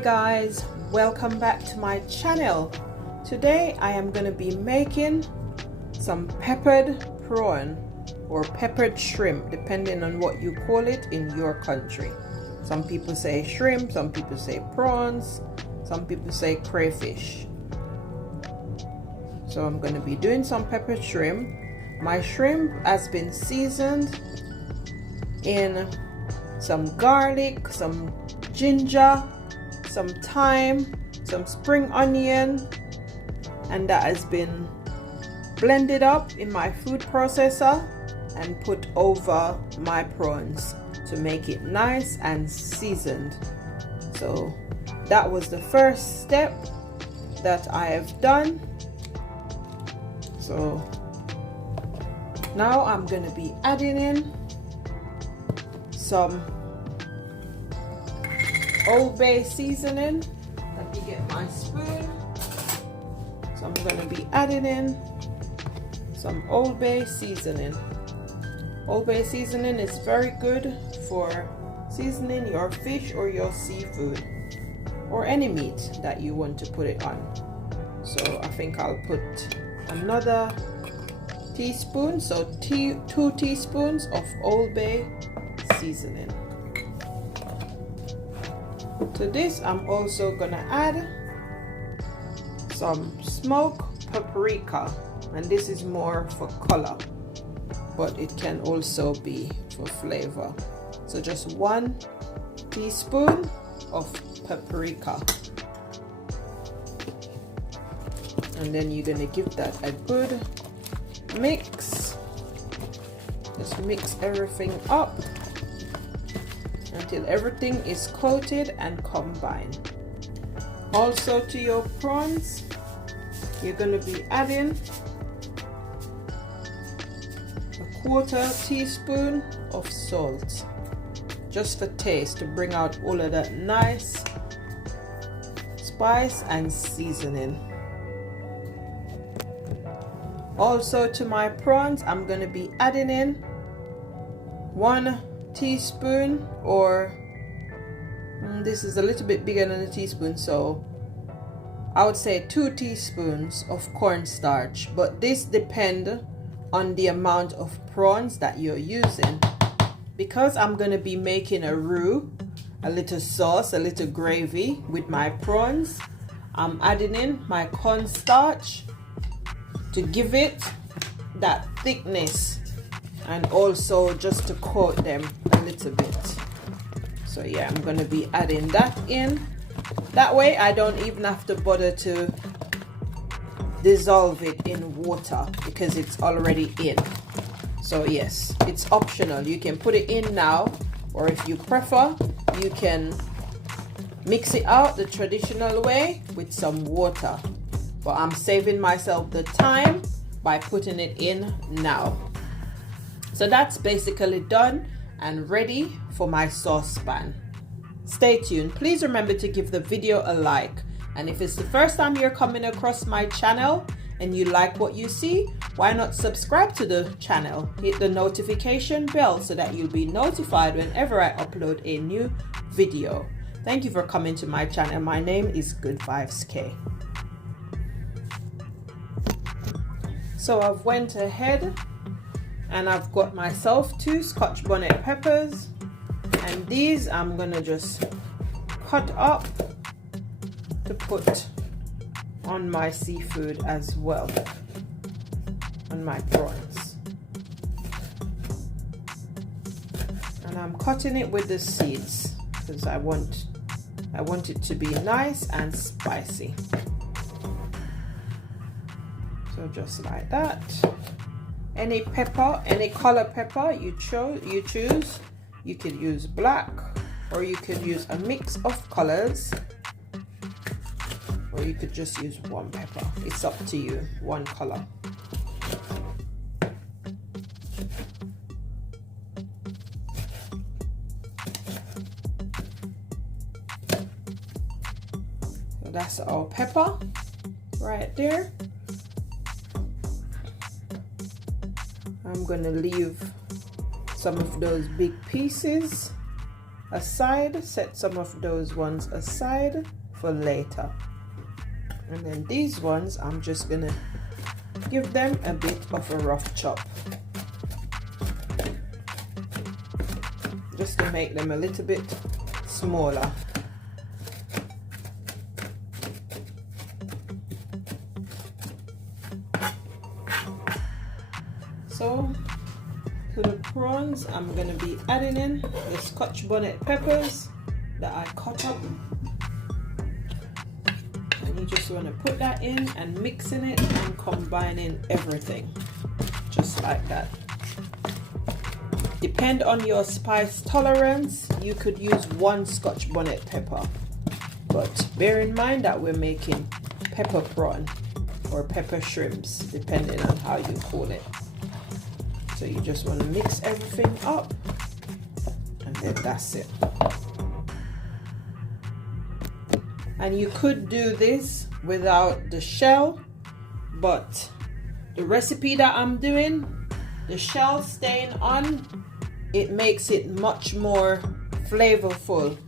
guys, welcome back to my channel. Today I am going to be making some peppered prawn or peppered shrimp, depending on what you call it in your country. Some people say shrimp, some people say prawns, some people say crayfish. So I'm going to be doing some peppered shrimp. My shrimp has been seasoned in some garlic, some ginger, some thyme, some spring onion, and that has been blended up in my food processor and put over my prawns to make it nice and seasoned. So that was the first step that I have done. So now I'm going to be adding in some Old Bay seasoning. Let me get my spoon. So I'm going to be adding in some Old Bay seasoning. Old Bay seasoning is very good for seasoning your fish or your seafood or any meat that you want to put it on. So I think I'll put another teaspoon, so 2 teaspoons of Old Bay seasoning. To this I'm also gonna add some smoked paprika, and this is more for color, but it can also be for flavor. So just 1 teaspoon of paprika, and then you're gonna give that a good mix. Just mix everything up until everything is coated and combined. Also to your prawns, you're going to be adding a 1/4 teaspoon of salt, just for taste, to bring out all of that nice spice and seasoning. Also to my prawns, I'm going to be adding in 1 teaspoon, or this is a little bit bigger than a teaspoon, so I would say 2 teaspoons of cornstarch, but this depends on the amount of prawns that you're using. Because I'm going to be making a roux, a little sauce, a little gravy with my prawns, I'm adding in my cornstarch to give it that thickness and also just to coat them a little bit. So yeah, I'm going to be adding that in. That way I don't even have to bother to dissolve it in water because it's already in. So yes, it's optional. You can put it in now, or if you prefer, you can mix it out the traditional way with some water. But I'm saving myself the time by putting it in now. So that's basically done and ready for my saucepan. Stay tuned. Please remember to give the video a like. And if it's the first time you're coming across my channel and you like what you see, why not subscribe to the channel? Hit the notification bell so that you'll be notified whenever I upload a new video. Thank you for coming to my channel. My name is Good Vibes K. So I've went ahead and I've got myself 2 Scotch bonnet peppers, and these I'm gonna just cut up to put on my seafood as well, on my prawns. And I'm cutting it with the seeds because I want it to be nice and spicy. So just like that. Any pepper, any color pepper you choose. You could use black, or you could use a mix of colors, or you could just use 1 pepper. It's up to you, 1 color. So that's our pepper right there. I'm gonna leave some of those big pieces aside, set some of those ones aside for later. And then these ones, I'm just gonna give them a bit of a rough chop, just to make them a little bit smaller. So to the prawns, I'm gonna be adding in the Scotch bonnet peppers that I cut up. And you just want to put that in and mixing it and combining everything just like that. Depend on your spice tolerance, you could use 1 Scotch bonnet pepper, but bear in mind that we're making pepper prawn or pepper shrimps, depending on how you call it. So you just want to mix everything up, and then that's it. And you could do this without the shell, but the recipe that I'm doing, the shell staying on, it makes it much more flavorful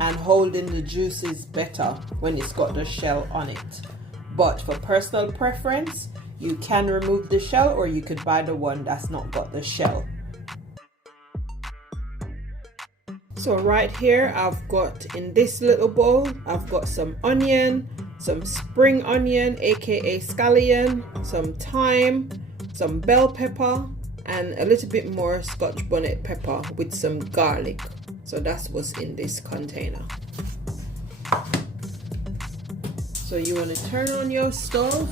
and holding the juices better when it's got the shell on it. But for personal preference, you can remove the shell, or you could buy the one that's not got the shell. So right here, I've got in this little bowl, I've got some onion, some spring onion, aka scallion, some thyme, some bell pepper, and a little bit more Scotch bonnet pepper with some garlic. So that's what's in this container. So you want to turn on your stove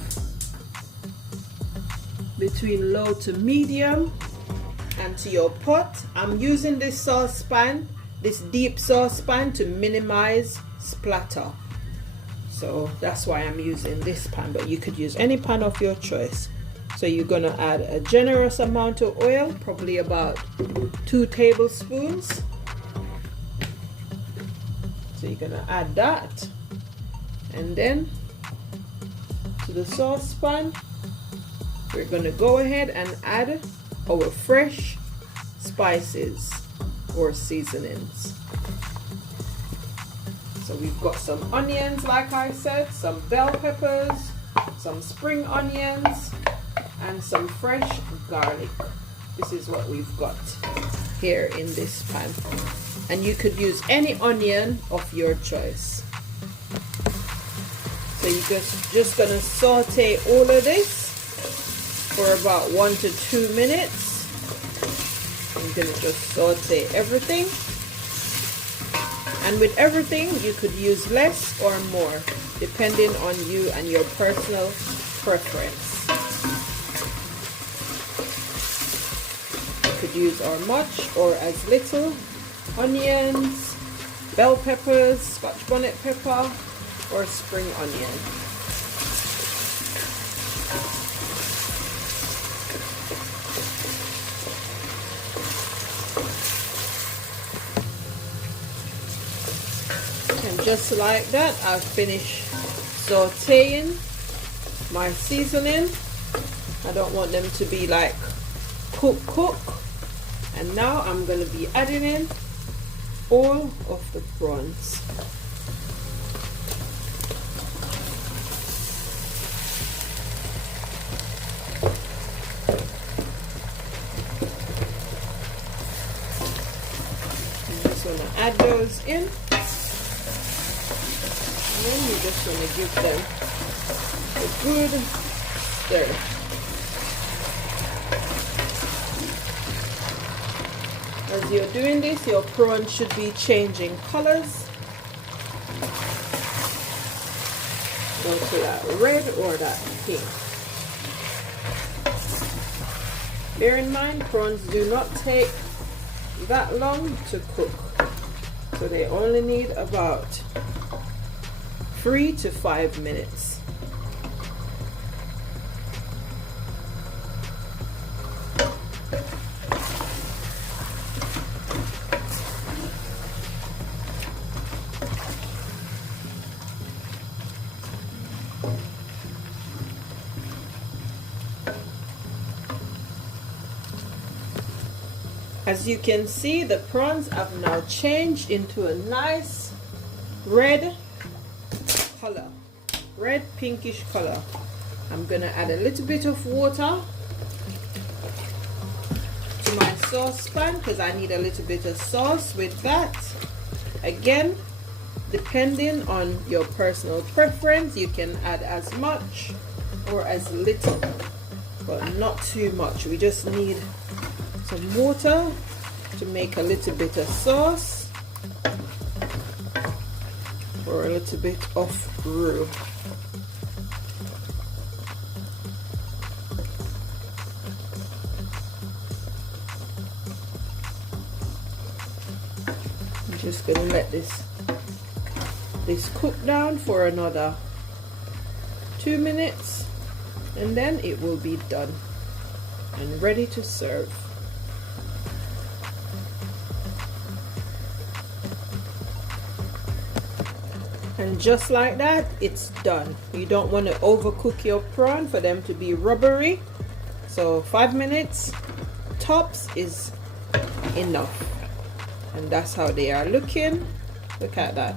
between low to medium, and to your pot. I'm using this saucepan, this deep saucepan, to minimize splatter. So that's why I'm using this pan, but you could use any pan of your choice. So you're gonna add a generous amount of oil, probably about 2 tablespoons. So you're gonna add that, and then to the saucepan, we're gonna go ahead and add our fresh spices or seasonings. So we've got some onions, like I said, some bell peppers, some spring onions, and some fresh garlic. This is what we've got here in this pan. And you could use any onion of your choice. So you're just gonna saute all of this for about 1 to 2 minutes. I'm gonna just saute everything. And with everything, you could use less or more, depending on you and your personal preference. You could use as much or as little onions, bell peppers, Scotch bonnet pepper, or spring onion. And just like that, I've finished sauteing my seasoning. I don't want them to be like cook. And now I'm going to be adding in all of the prawns. I'm just going to add those in. And then you're just going to give them a good stir. As you're doing this, your prawn should be changing colors. Go to that red or that pink. Bear in mind, prawns do not take that long to cook. So they only need about 3 to 5 minutes. As you can see, the prawns have now changed into a nice red color, red pinkish color. I'm gonna add a little bit of water to my saucepan because I need a little bit of sauce with that. Again, depending on your personal preference, you can add as much or as little, but not too much. We just need some water to make a little bit of sauce or a little bit of roux. I'm just going to let this cook down for another 2 minutes, and then it will be done and ready to serve. And just like that, it's done. You don't want to overcook your prawn for them to be rubbery, so 5 minutes tops is enough. And that's how they are looking. Look at that,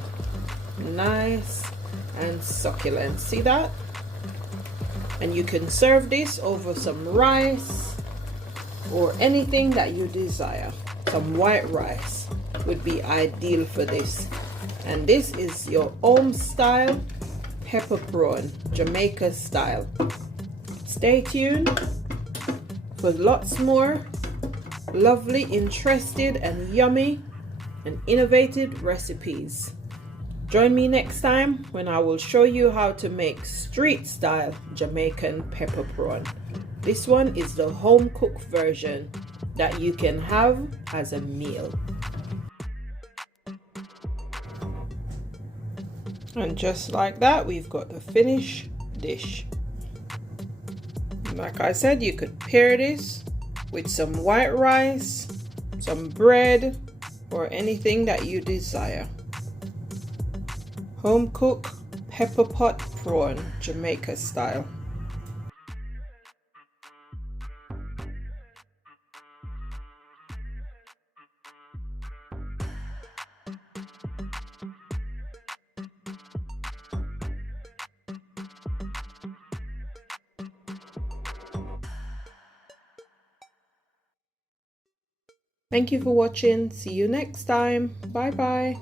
nice and succulent. See that? And you can serve this over some rice or anything that you desire. Some white rice would be ideal for this. And this is your home style pepper prawn, Jamaica style. Stay tuned for lots more lovely, interesting and yummy and innovative recipes. Join me next time when I will show you how to make street style Jamaican pepper prawn. This one is the home cooked version that you can have as a meal. And just like that, we've got the finished dish. Like I said, you could pair this with some white rice, some bread, or anything that you desire. Home cooked pepper pot prawn, Jamaica style. Thank you for watching. See you next time. Bye bye.